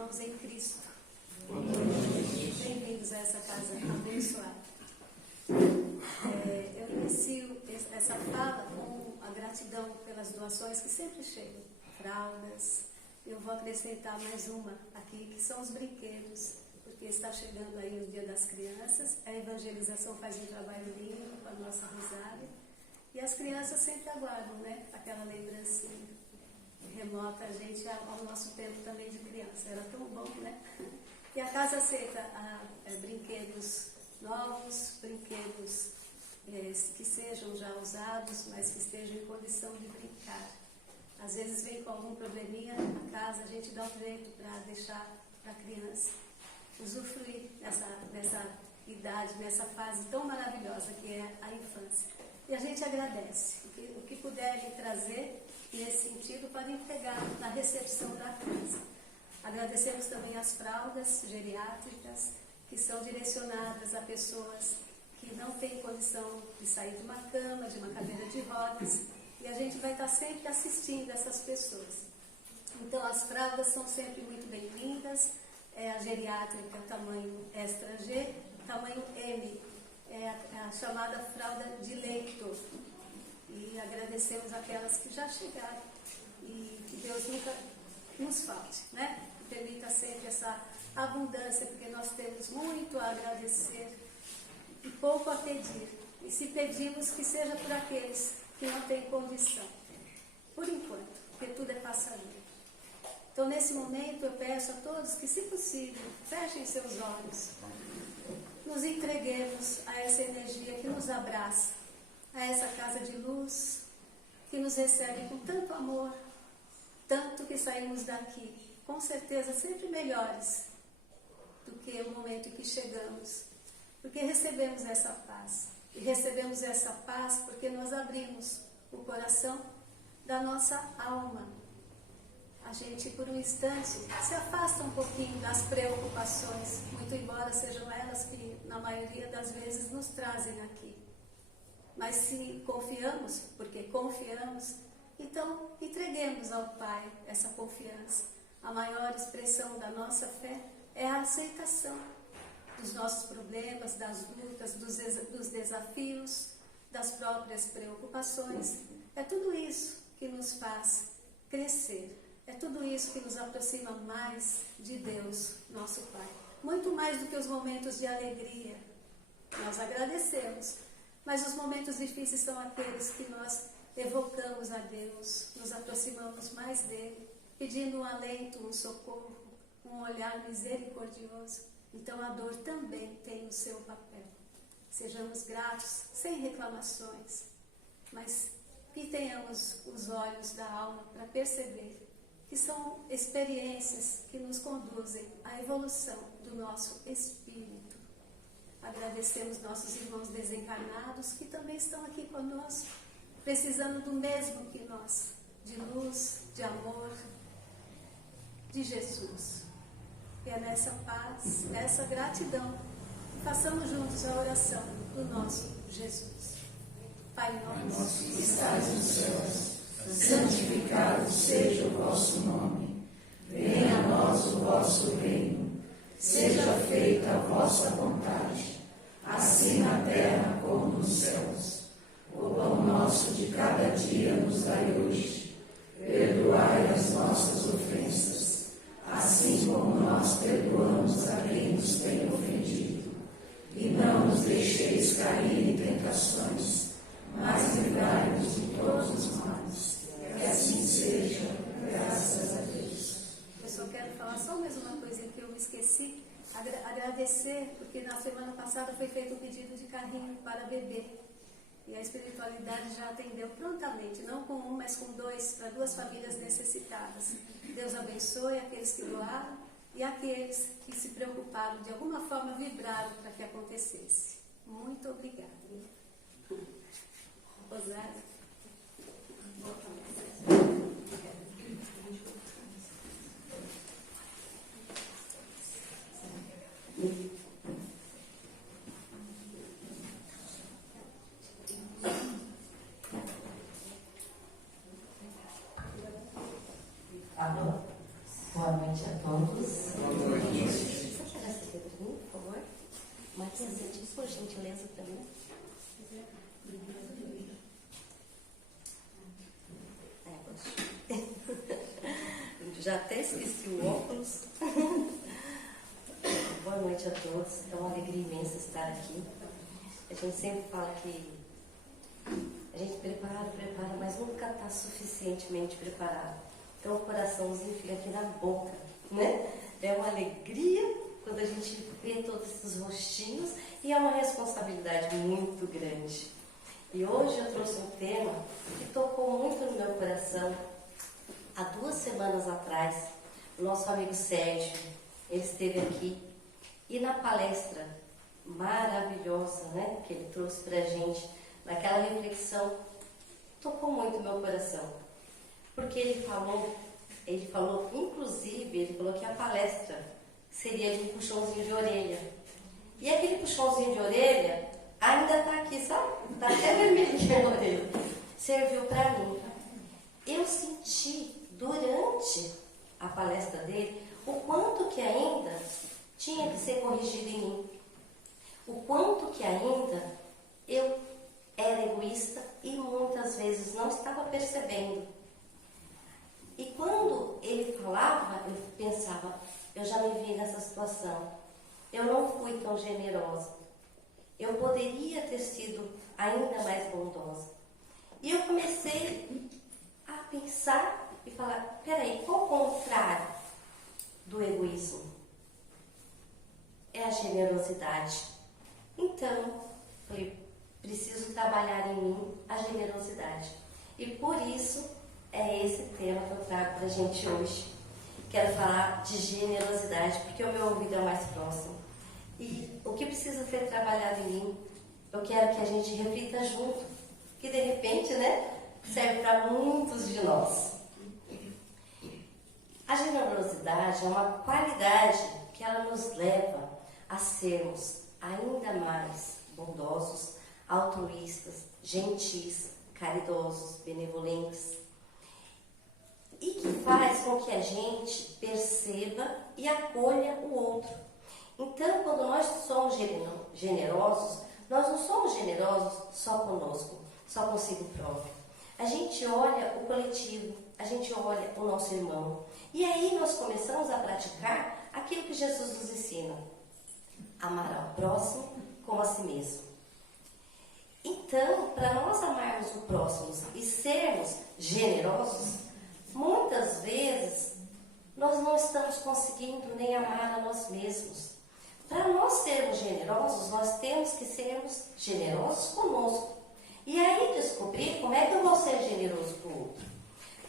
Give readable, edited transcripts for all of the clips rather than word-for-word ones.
irmãos em Cristo. Bem-vindos a essa casa abençoada. Eu inicio essa fala com a gratidão pelas doações que sempre chegam. Fraldas, eu vou acrescentar mais uma aqui, que são os brinquedos, porque está chegando aí o Dia das Crianças, a evangelização faz um trabalho lindo com a nossa Rosália, e as crianças sempre aguardam, né, aquela lembrancinha. Remota a gente ao nosso tempo também de criança. Era tão bom, né? E a casa aceita brinquedos novos, brinquedos que sejam já usados, mas que estejam em condição de brincar. Às vezes vem com algum probleminha na casa, a gente dá um jeito para deixar para a criança usufruir nessa idade, nessa fase tão maravilhosa que é a infância. E a gente agradece. O que puderem trazer nesse sentido, podem pegar na recepção da casa. Agradecemos também as fraldas geriátricas, que são direcionadas a pessoas que não têm condição de sair de uma cama, de uma cadeira de rodas, e a gente vai estar sempre assistindo essas pessoas. Então, as fraldas são sempre muito bem-vindas. A geriátrica tamanho extra G, tamanho M, é a chamada fralda de leito. E agradecemos aquelas que já chegaram e que Deus nunca nos falte, né? Que permita sempre essa abundância, porque nós temos muito a agradecer e pouco a pedir. E se pedimos, que seja por aqueles que não têm condição, por enquanto, porque tudo é passageiro. Então, nesse momento, eu peço a todos que, se possível, fechem seus olhos, nos entreguemos a essa energia que nos abraça, a essa casa de luz, que nos recebe com tanto amor, tanto que saímos daqui, com certeza, sempre melhores do que o momento em que chegamos, porque recebemos essa paz. E recebemos essa paz porque nós abrimos o coração da nossa alma. A gente, por um instante, se afasta um pouquinho das preocupações, muito embora sejam elas que, na maioria das vezes, nos trazem aqui. Mas se confiamos, porque confiamos, então entreguemos ao Pai essa confiança. A maior expressão da nossa fé é a aceitação dos nossos problemas, das lutas, dos desafios, das próprias preocupações. É tudo isso que nos faz crescer. É tudo isso que nos aproxima mais de Deus, nosso Pai. Muito mais do que os momentos de alegria. Nós agradecemos. Mas os momentos difíceis são aqueles que nós evocamos a Deus, nos aproximamos mais dEle, pedindo um alento, um socorro, um olhar misericordioso. Então a dor também tem o seu papel. Sejamos gratos, sem reclamações, mas que tenhamos os olhos da alma para perceber que são experiências que nos conduzem à evolução do nosso espírito. Agradecemos nossos irmãos desencarnados que também estão aqui conosco, precisando do mesmo que nós, de luz, de amor, de Jesus. E é nessa paz, nessa gratidão, que façamos juntos a oração do nosso Jesus. Pai nosso, que estais nos céus, santificado seja o vosso nome. Venha a nós o vosso reino. Seja feita a vossa vontade, assim na terra como nos céus. O pão nosso de cada dia nos dai hoje. Perdoai as nossas ofensas, assim como nós perdoamos a quem nos tem ofendido. E não nos deixeis cair em tentações, mas livrai-nos de todos os males. Que assim seja, graças a Deus. Eu só quero falar só mais uma coisa que eu me esqueci. Agradecer, porque na semana passada foi feito um pedido de carrinho para bebê. E a espiritualidade já atendeu prontamente, não com um, mas com dois, para duas famílias necessitadas. Deus abençoe aqueles que doaram e aqueles que se preocuparam, de alguma forma vibraram para que acontecesse. Muito obrigada. Rosário. Boa Boa noite a todos. Boa noite. Você quer essa pedrinha, por favor? Matias, você diz por gentileza para mim? Já até esqueci o óculos. Boa noite a todos. É uma alegria imensa estar aqui. A gente sempre fala que a gente prepara, mas nunca está suficientemente preparado. Então o coraçãozinho fica aqui na boca, né? É uma alegria quando a gente vê todos esses rostinhos e é uma responsabilidade muito grande. E hoje eu trouxe um tema que tocou muito no meu coração. Há 2 semanas atrás, o nosso amigo Sérgio, ele esteve aqui e na palestra maravilhosa, né, que ele trouxe para a gente, naquela reflexão, tocou muito o meu coração. Porque ele falou, inclusive, ele falou que a palestra seria de um puxãozinho de orelha. E aquele puxãozinho de orelha ainda está aqui, sabe? Está até vermelhinho a orelha. Serviu para mim. Eu senti, durante a palestra dele, o quanto que ainda tinha que ser corrigido em mim. O quanto que ainda eu era egoísta e muitas vezes não estava percebendo. E quando ele falava, eu pensava, eu já me vi nessa situação. Eu não fui tão generosa. Eu poderia ter sido ainda mais bondosa. E eu comecei a pensar e falar, peraí, qual o contrário do egoísmo? É a generosidade. Então, falei, preciso trabalhar em mim a generosidade. E por isso é esse tema que eu trago para a gente hoje. Quero falar de generosidade, porque o meu ouvido é mais próximo. E o que precisa ser trabalhado em mim, eu quero que a gente reflita junto, que de repente, né, serve para muitos de nós. A generosidade é uma qualidade que ela nos leva a sermos ainda mais bondosos, altruístas, gentis, caridosos, benevolentes. E que faz com que a gente perceba e acolha o outro. Então, quando nós somos generosos, nós não somos generosos só conosco, só consigo próprio. A gente olha o coletivo, a gente olha o nosso irmão. E aí nós começamos a praticar aquilo que Jesus nos ensina. Amar ao próximo como a si mesmo. Então, para nós amarmos o próximo e sermos generosos, muitas vezes nós não estamos conseguindo nem amar a nós mesmos. Para nós sermos generosos, nós temos que sermos generosos conosco. E aí descobrir como é que eu vou ser generoso com o outro.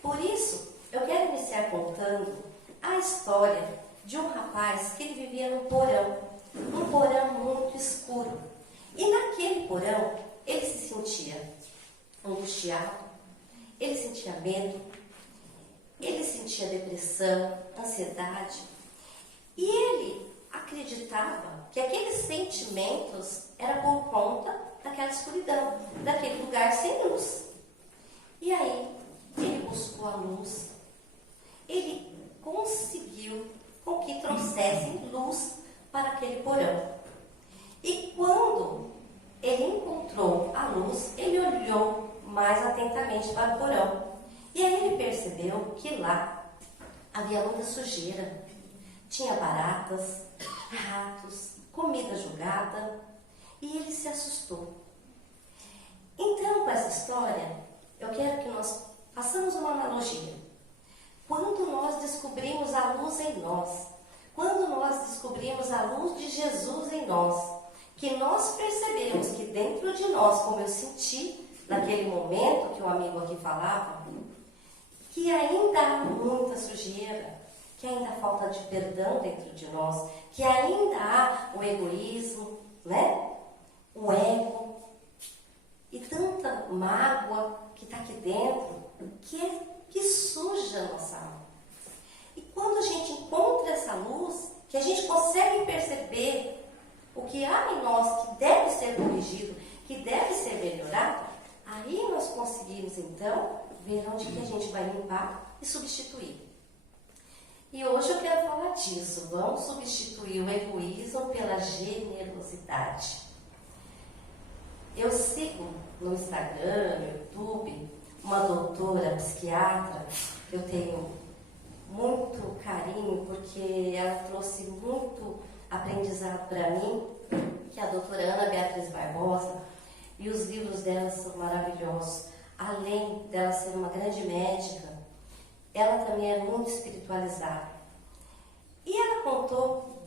Por isso, eu quero iniciar contando a história de um rapaz que ele vivia num porão muito escuro. E naquele porão, ele se sentia angustiado, ele sentia medo, ele sentia depressão, ansiedade. E ele acreditava que aqueles sentimentos eram por conta daquela escuridão, daquele lugar sem luz. E aí, ele buscou a luz, ele conseguiu com que trouxessem luz para aquele porão. E quando ele encontrou a luz, ele olhou mais atentamente para o porão. E aí ele percebeu que lá havia muita sujeira. Tinha baratas, ratos, comida jogada, e ele se assustou. Então, com essa história, eu quero que nós façamos uma analogia. Quando nós descobrimos a luz em nós, quando nós descobrimos a luz de Jesus em nós, que nós percebemos que dentro de nós, como eu senti naquele momento que o amigo aqui falava, que ainda há muita sujeira, que ainda há falta de perdão dentro de nós, que ainda há o egoísmo, né? O ego e tanta mágoa que está aqui dentro, que suja a nossa alma. E quando a gente encontra essa luz, que a gente consegue perceber o que há em nós que deve ser corrigido, que deve ser melhorado, aí nós conseguimos então ver onde que a gente vai limpar e substituir. E hoje eu quero falar disso. Vamos substituir o egoísmo pela generosidade. Eu sigo no Instagram, no YouTube, uma doutora psiquiatra que eu tenho muito carinho, porque ela trouxe muito aprendizado para mim, que é a doutora Ana Beatriz Barbosa, e os livros dela são maravilhosos. Além dela ser uma grande médica, ela também é muito espiritualizada. E ela contou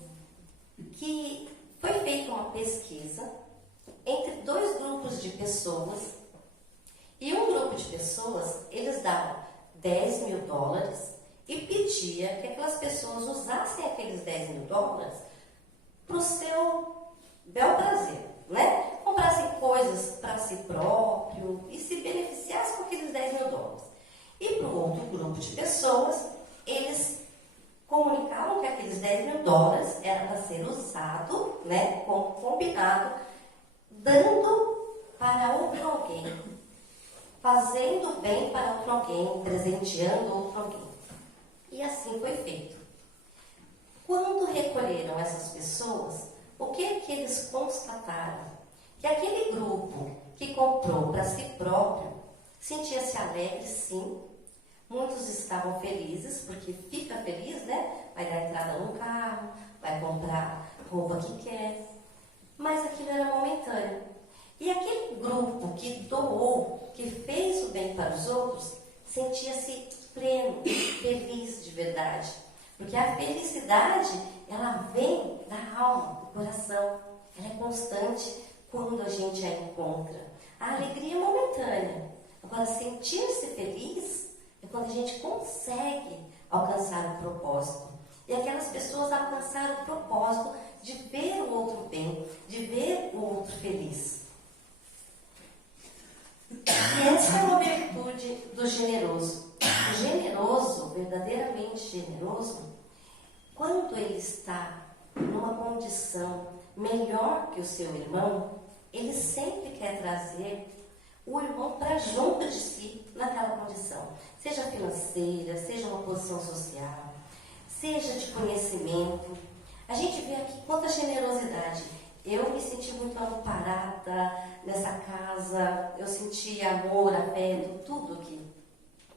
que foi feita uma pesquisa entre 2 grupos de pessoas, e um grupo de pessoas, eles davam $10.000 e pedia que aquelas pessoas usassem aqueles $10.000 para o seu bel prazer, né? Comprassem coisas para si próprio e se beneficiassem com aqueles $10.000. E para o outro grupo de pessoas, eles comunicavam que aqueles $10.000 era para ser usado, né, como combinado, dando para outro alguém, fazendo bem para outro alguém, presenteando outro alguém. E assim foi feito. Quando recolheram essas pessoas, o que é que eles constataram? Que aquele grupo que comprou para si próprio sentia-se alegre, sim. Muitos estavam felizes, porque fica feliz, né? Vai dar entrada no carro, vai comprar roupa que quer. Mas aquilo era momentâneo. E aquele grupo que doou, que fez o bem para os outros, sentia-se pleno, feliz de verdade. Porque a felicidade, ela vem da alma, do coração. Ela é constante quando a gente a encontra. A alegria é momentânea. Agora, sentir-se feliz é quando a gente consegue alcançar o propósito. E aquelas pessoas alcançaram o propósito de ver o outro bem, de ver o outro feliz. E essa é uma virtude do generoso. O generoso, verdadeiramente generoso, quando ele está numa condição melhor que o seu irmão, ele sempre quer trazer o irmão para junto de si naquela condição. Seja financeira, seja uma posição social, seja de conhecimento. A gente vê aqui quanta generosidade. Eu me senti muito amparada nessa casa, eu senti amor, afeto, tudo aqui.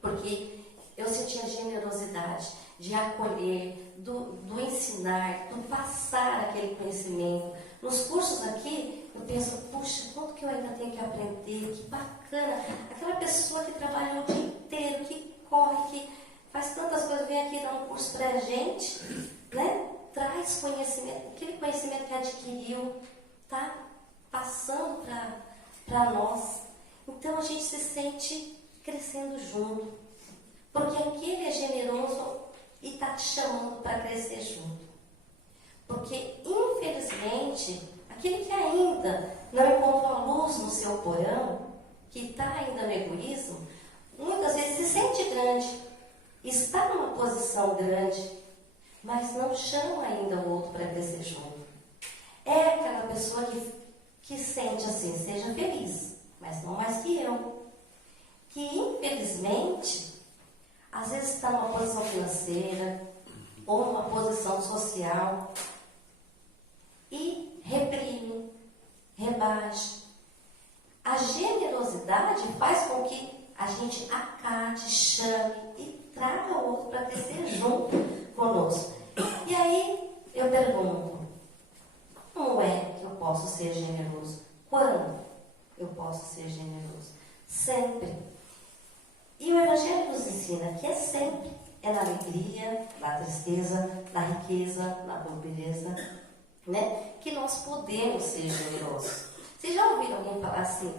Porque eu senti a generosidade de acolher, do ensinar, do passar aquele conhecimento. Nos cursos aqui, eu penso, puxa, quanto que eu ainda tenho que aprender, que bacana. Aquela pessoa que trabalha o dia inteiro, que corre, que faz tantas coisas, vem aqui dar um curso pra gente, né? Traz conhecimento, aquele conhecimento que adquiriu, tá passando para nós. Então a gente se sente crescendo junto, porque aquele é generoso e está te chamando para crescer junto. Porque, infelizmente, aquele que ainda não encontrou a luz no seu porão, que está ainda no egoísmo, muitas vezes se sente grande, está numa posição grande, mas não chama ainda o outro para crescer junto. É aquela pessoa que sente assim, seja feliz, mas não mais que eu. Que, infelizmente, às vezes está numa posição financeira ou numa posição social e reprime, rebaixa. A generosidade faz com que a gente acate, chame e traga o outro para crescer junto conosco. E aí eu pergunto, como é que eu posso ser generoso? Quando eu posso ser generoso? Sempre. E o Evangelho nos ensina que é sempre. É na alegria, na tristeza, na riqueza, na pobreza, né? Que nós podemos ser generosos. Vocês já ouviram alguém falar assim?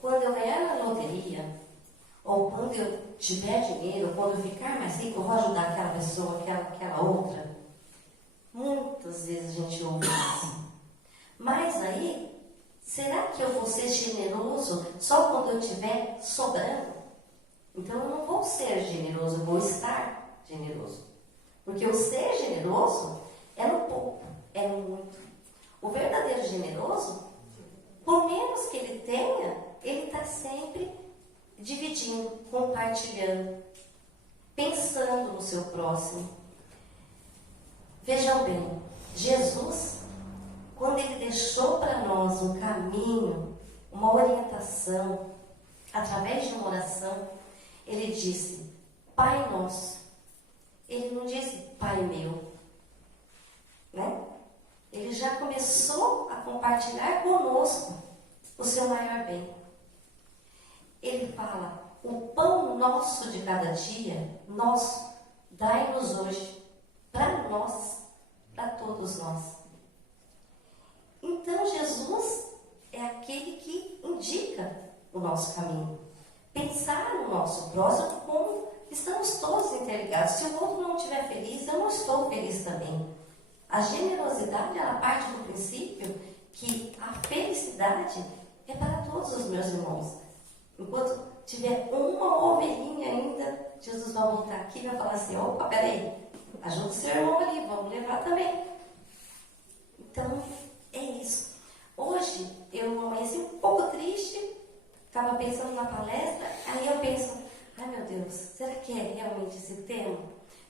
Quando eu ganhar na loteria, ou quando eu tiver dinheiro, quando eu ficar mais rico, eu vou ajudar aquela pessoa, aquela outra. Muitas vezes a gente ouve isso. Mas aí, será que eu vou ser generoso só quando eu estiver sobrando? Então eu não vou ser generoso, eu vou estar generoso. Porque o ser generoso é no pouco, é no muito. O verdadeiro generoso, por menos que ele tenha, ele está sempre dividindo, compartilhando, pensando no seu próximo. Vejam bem, Jesus, quando ele deixou para nós um caminho, uma orientação, através de uma oração, ele disse, Pai nosso. Ele não disse, Pai meu. Né? Ele já começou a compartilhar conosco o seu maior bem. Ele fala, o pão nosso de cada dia, nosso, dai-nos hoje, para nós, para todos nós. Então Jesus é aquele que indica o nosso caminho. Pensar no nosso próximo como estamos todos interligados. Se o outro não estiver feliz, eu não estou feliz também. A generosidade, ela parte do princípio que a felicidade é para todos os meus irmãos. Enquanto tiver uma ovelhinha ainda, Jesus vai voltar aqui e vai falar assim, opa, peraí, ajuda o seu irmão ali, vamos levar também. Então, é isso. Hoje, eu amanheci um pouco triste, estava pensando na palestra, aí eu penso, ai meu Deus, será que é realmente esse tema?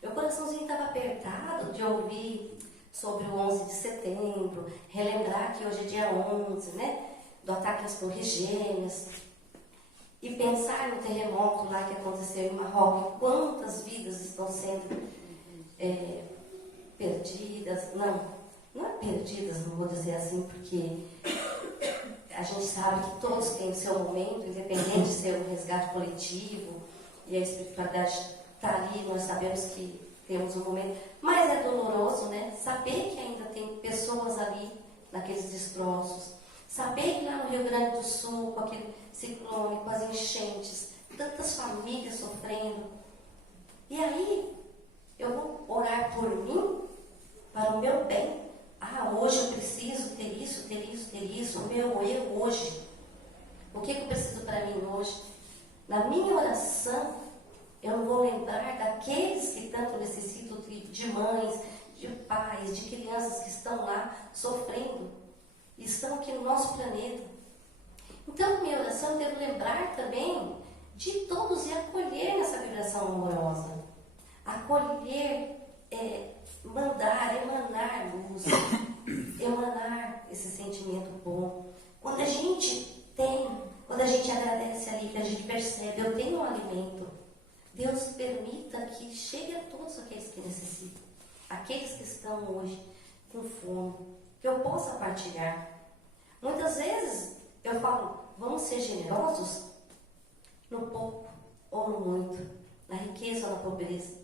Meu coraçãozinho estava apertado de ouvir sobre o 11 de setembro, relembrar que hoje é dia 11, né, do ataque às Torres Gêmeas, e pensar no terremoto lá que aconteceu em Marrocos, quantas vidas estão sendo perdidas, não é perdidas, não vou dizer assim, porque a gente sabe que todos têm o seu momento, independente de ser um resgate coletivo, e a espiritualidade está ali, nós sabemos que temos um momento, mas é doloroso, né? Saber que ainda tem pessoas ali, naqueles destroços, saber que lá no Rio Grande do Sul, com aquele ciclone, com as enchentes, tantas famílias sofrendo, e aí eu vou orar por mim, para o meu bem. Hoje eu preciso ter isso, o meu eu hoje. O que eu preciso para mim hoje? Na minha oração, eu vou lembrar daqueles que tanto necessitam de mães, de pais, de crianças que estão lá sofrendo, e estão aqui no nosso planeta. Então, minha oração, eu devo lembrar também de todos e acolher nessa vibração amorosa. Acolher mandar, emanar luz, emanar esse sentimento bom. Quando a gente agradece ali, que a gente percebe, eu tenho um alimento, Deus permita que chegue a todos aqueles que necessitam, aqueles que estão hoje com fome, que eu possa partilhar. Muitas vezes eu falo, vamos ser generosos no pouco ou no muito, na riqueza ou na pobreza.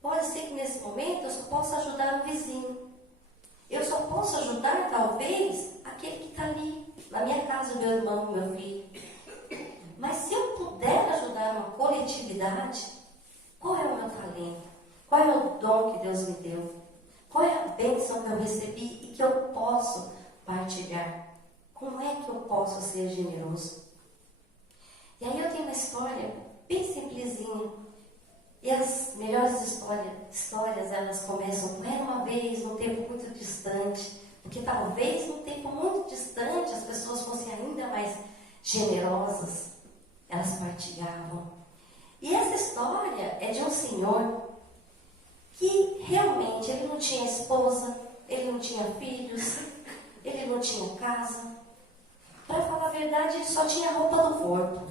Pode ser que nesse momento eu só possa ajudar o vizinho. Eu só posso ajudar, talvez, aquele que está ali, na minha casa, meu irmão, meu filho. Mas se eu puder ajudar uma coletividade, qual é o meu talento? Qual é o dom que Deus me deu? Qual é a bênção que eu recebi e que eu posso partilhar? Como é que eu posso ser generoso? E aí eu tenho uma história bem simplesinha. E as melhores histórias, elas começam com era uma vez, num tempo muito distante, porque talvez num tempo muito distante as pessoas fossem ainda mais generosas, elas partilhavam. E essa história é de um senhor que realmente ele não tinha esposa, ele não tinha filhos, ele não tinha casa. Para falar a verdade, ele só tinha a roupa do corpo.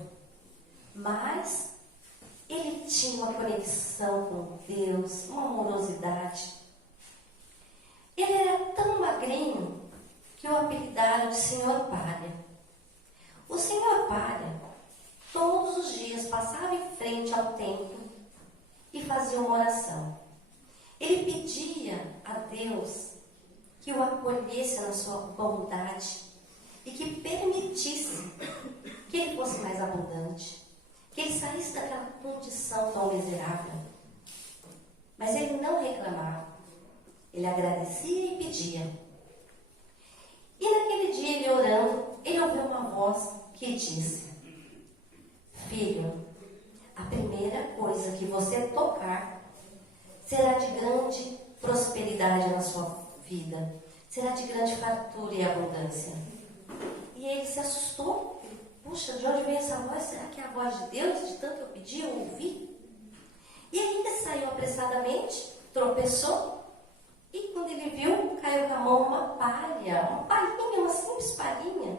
Mas ele tinha uma conexão com Deus, uma amorosidade. Ele era tão magrinho que o apelidaram de Senhor Palha. O Senhor Palha, todos os dias, passava em frente ao templo e fazia uma oração. Ele pedia a Deus que o acolhesse na sua bondade e que permitisse que ele fosse mais abundante. Que ele saísse daquela condição tão miserável. Mas ele não reclamava. Ele agradecia e pedia. E naquele dia, ele orando, ele ouviu uma voz que disse: Filho, a primeira coisa que você tocar será de grande prosperidade na sua vida. Será de grande fartura e abundância. E ele se assustou. Puxa, de onde veio essa voz? Será que é a voz de Deus? De tanto eu pedi, eu ouvi? E ainda saiu apressadamente, tropeçou, ele viu, caiu com a mão uma palhinha, uma simples palhinha.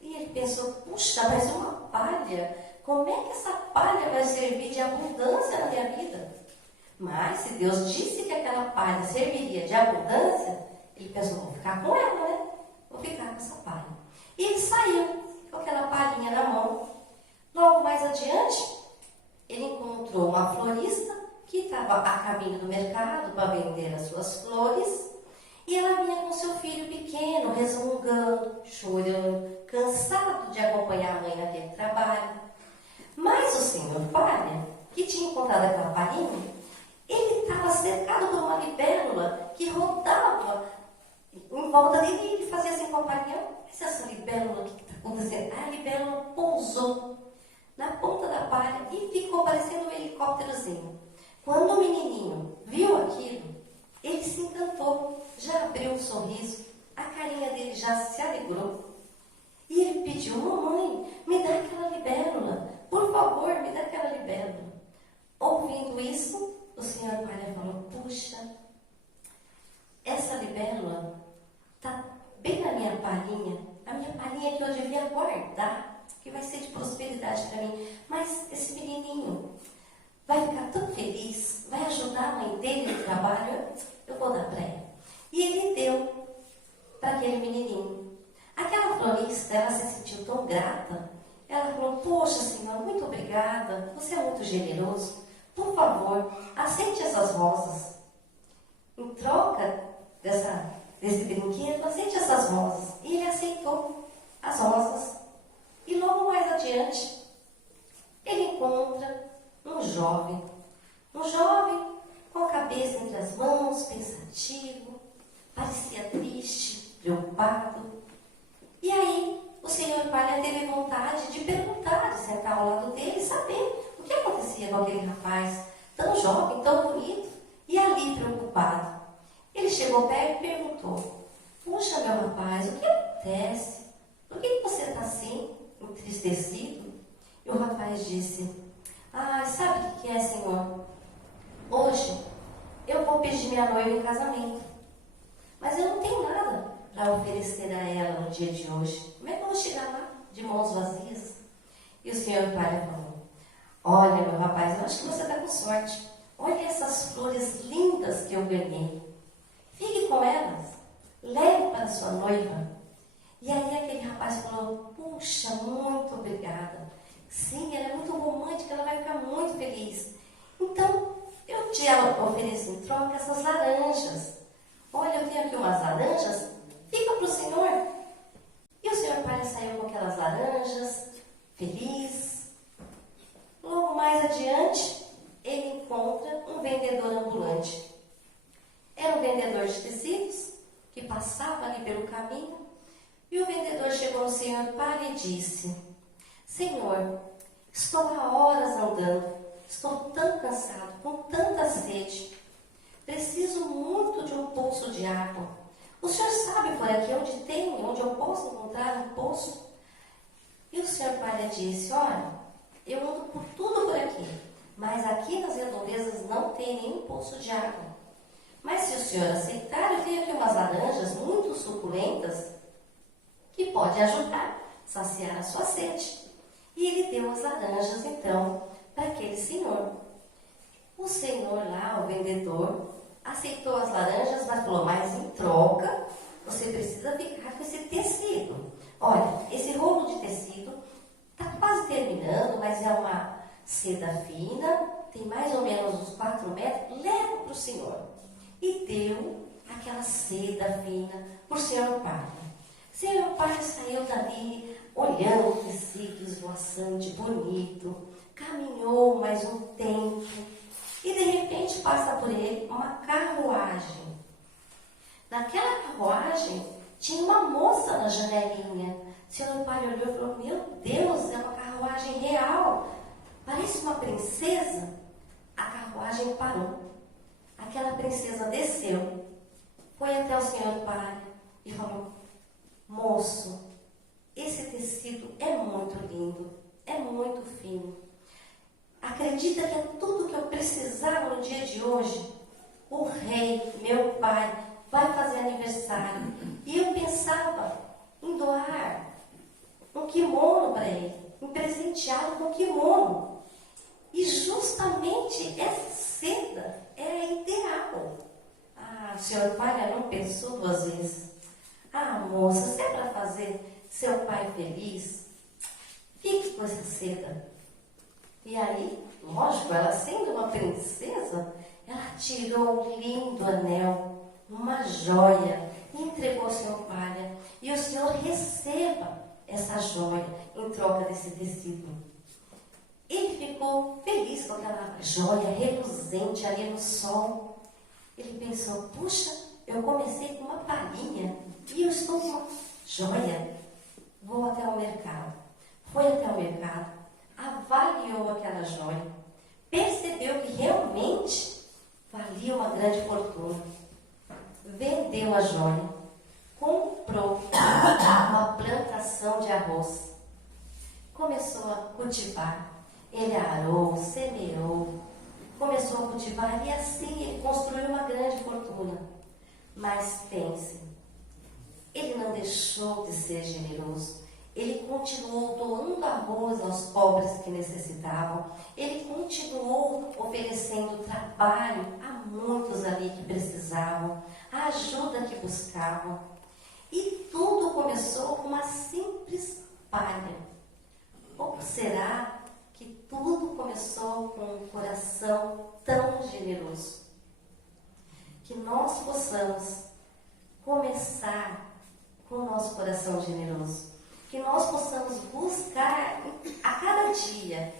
E ele pensou, puxa, mas uma palha? Como é que essa palha vai servir de abundância na minha vida? Mas se Deus disse que aquela palha serviria de abundância, ele pensou, vou ficar com ela, né? Vou ficar com essa palha. E ele saiu com aquela palhinha na mão. Logo mais adiante, ele encontrou uma florista que estava a caminho do mercado para vender as suas flores. E ela vinha com seu filho pequeno, resmungando, chorando, cansado de acompanhar a mãe naquele trabalho. Mas o senhor Palha, que tinha encontrado aquela palhinha, ele estava cercado por uma libélula que rodava em volta dele e ele fazia assim com a palhinha. Mas essa libélula, o que está acontecendo? A libélula pousou na ponta da palha e ficou parecendo um helicópterozinho. Quando o menininho viu aquilo, ele se encantou, já abriu um sorriso, a carinha dele já se alegrou. E ele pediu, mamãe, me dá aquela libélula, por favor, me dá aquela libélula. Ouvindo isso, o senhor Palha falou, puxa, essa libélula está bem na minha palhinha, a minha palhinha que eu devia guardar, que vai ser de prosperidade para mim. Mas esse menininho vai ficar tão feliz, vai ajudar a mãe dele no trabalho, eu vou dar para ele. E ele deu para aquele menininho. Aquela florista, ela se sentiu tão grata, ela falou, poxa senhor, muito obrigada, você é muito generoso, por favor, aceite essas rosas. Em troca desse brinquedo, aceite essas rosas. E ele aceitou as rosas. E logo mais adiante, ele encontra um jovem com a cabeça entre as mãos, pensativo, parecia triste, preocupado. E aí, o senhor Palha teve vontade de perguntar, de sentar ao lado dele e saber o que acontecia com aquele rapaz tão jovem, tão bonito e ali preocupado. Ele chegou perto e perguntou, puxa, meu rapaz, o que acontece? Por que você está assim, entristecido? E o rapaz disse, sabe o que é, senhor? Hoje eu vou pedir minha noiva em casamento, mas eu não tenho nada para oferecer a ela no dia de hoje. Como é que eu vou chegar lá de mãos vazias? E o senhor Palha falou, olha, meu rapaz, eu acho que você está com sorte. Olha essas flores lindas que eu ganhei. Fique com elas, leve para sua noiva. E aí aquele rapaz falou, puxa, muito obrigada. Sim, ela é muito romântica, ela vai ficar muito feliz. Então, eu te ofereço em troca essas laranjas. Olha, eu tenho aqui umas laranjas, fica para o senhor. E o senhor Palha saiu com aquelas laranjas, feliz. Logo mais adiante, ele encontra um vendedor ambulante. Era um vendedor de tecidos que passava ali pelo caminho. E o vendedor chegou no senhor Palha e disse, senhor, estou há horas andando, estou tão cansado, com tanta sede. Preciso muito de um poço de água. O senhor sabe por aqui onde eu posso encontrar um poço? E o senhor Palha disse, olha, eu ando por tudo por aqui, mas aqui nas redondezas não tem nenhum poço de água. Mas se o senhor aceitar, eu tenho aqui umas laranjas muito suculentas que pode ajudar a saciar a sua sede. E ele deu as laranjas, então, para aquele senhor. O senhor lá, o vendedor, aceitou as laranjas, mas falou, mas em troca, você precisa ficar com esse tecido. Olha, esse rolo de tecido está quase terminando, mas é uma seda fina, tem mais ou menos uns 4 metros, leva para o senhor. E deu aquela seda fina para o senhor Palha. O senhor Palha saiu dali, olhando o tecido esvoaçante, bonito, caminhou mais um tempo e de repente passa por ele uma carruagem. Naquela carruagem tinha uma moça na janelinha. O senhor Palha olhou e falou, meu Deus, é uma carruagem real, parece uma princesa. A carruagem parou. Aquela princesa desceu, foi até o senhor Palha e falou, moço, esse tecido é muito lindo, é muito fino. Acredita que é tudo que eu precisava no dia de hoje? O rei, meu pai, vai fazer aniversário. E eu pensava em doar um kimono para ele, em presenteá-lo com um kimono. E justamente essa seda é ideal. Ah, o senhor pai não pensou 2 vezes. Ah, moça, se é para fazer seu pai feliz, fique com essa seda. E aí, lógico, ela sendo uma princesa, ela tirou um lindo anel, uma joia, e entregou ao senhor Palha. E o senhor receba essa joia em troca desse tecido. Ele ficou feliz com aquela joia reluzente ali no sol. Ele pensou, puxa, eu comecei com uma palhinha e eu estou com uma joia. Vou até o mercado. Foi até o mercado, avaliou aquela joia, percebeu que realmente valia uma grande fortuna. Vendeu a joia, comprou uma plantação de arroz, começou a cultivar. Ele arou, semeou, começou a cultivar e assim ele construiu uma grande fortuna. Mas pense, ele não deixou de ser generoso. Ele continuou doando arroz aos pobres que necessitavam. Ele continuou oferecendo trabalho a muitos ali que precisavam, a ajuda que buscavam. E tudo começou com uma simples palha. Ou será que tudo começou com um coração tão generoso? Que nós possamos começar com o nosso coração generoso. Que nós possamos buscar a cada dia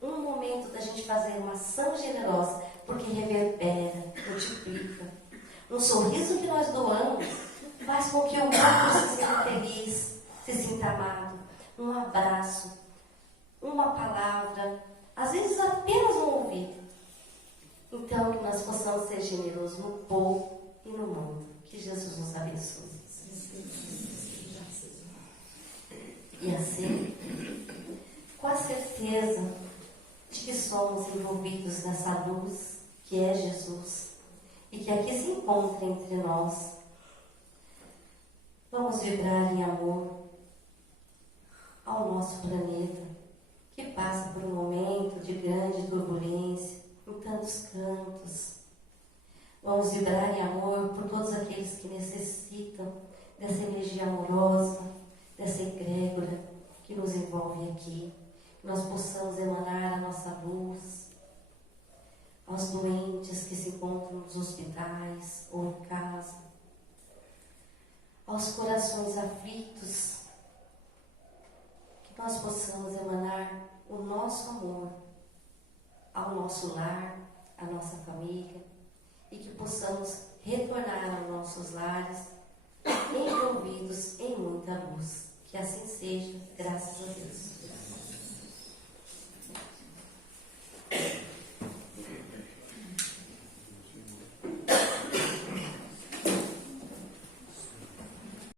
um momento da gente fazer uma ação generosa, porque reverbera, multiplica. Um sorriso que nós doamos faz com que o outro se sinta feliz, se sinta amado. Um abraço, uma palavra, às vezes apenas um ouvido. Então, que nós possamos ser generosos no povo e no mundo. Que Jesus nos abençoe. E assim, com a certeza de que somos envolvidos nessa luz que é Jesus e que aqui se encontra entre nós, vamos vibrar em amor ao nosso planeta, que passa por um momento de grande turbulência em tantos cantos. Vamos vibrar em amor por todos aqueles que necessitam dessa energia amorosa, dessa egrégora que nos envolve aqui, que nós possamos emanar a nossa luz aos doentes que se encontram nos hospitais ou em casa, aos corações aflitos, que nós possamos emanar o nosso amor ao nosso lar, à nossa família, e que possamos retornar aos nossos lares envolvidos em muita luz. Que assim seja, graças a Deus.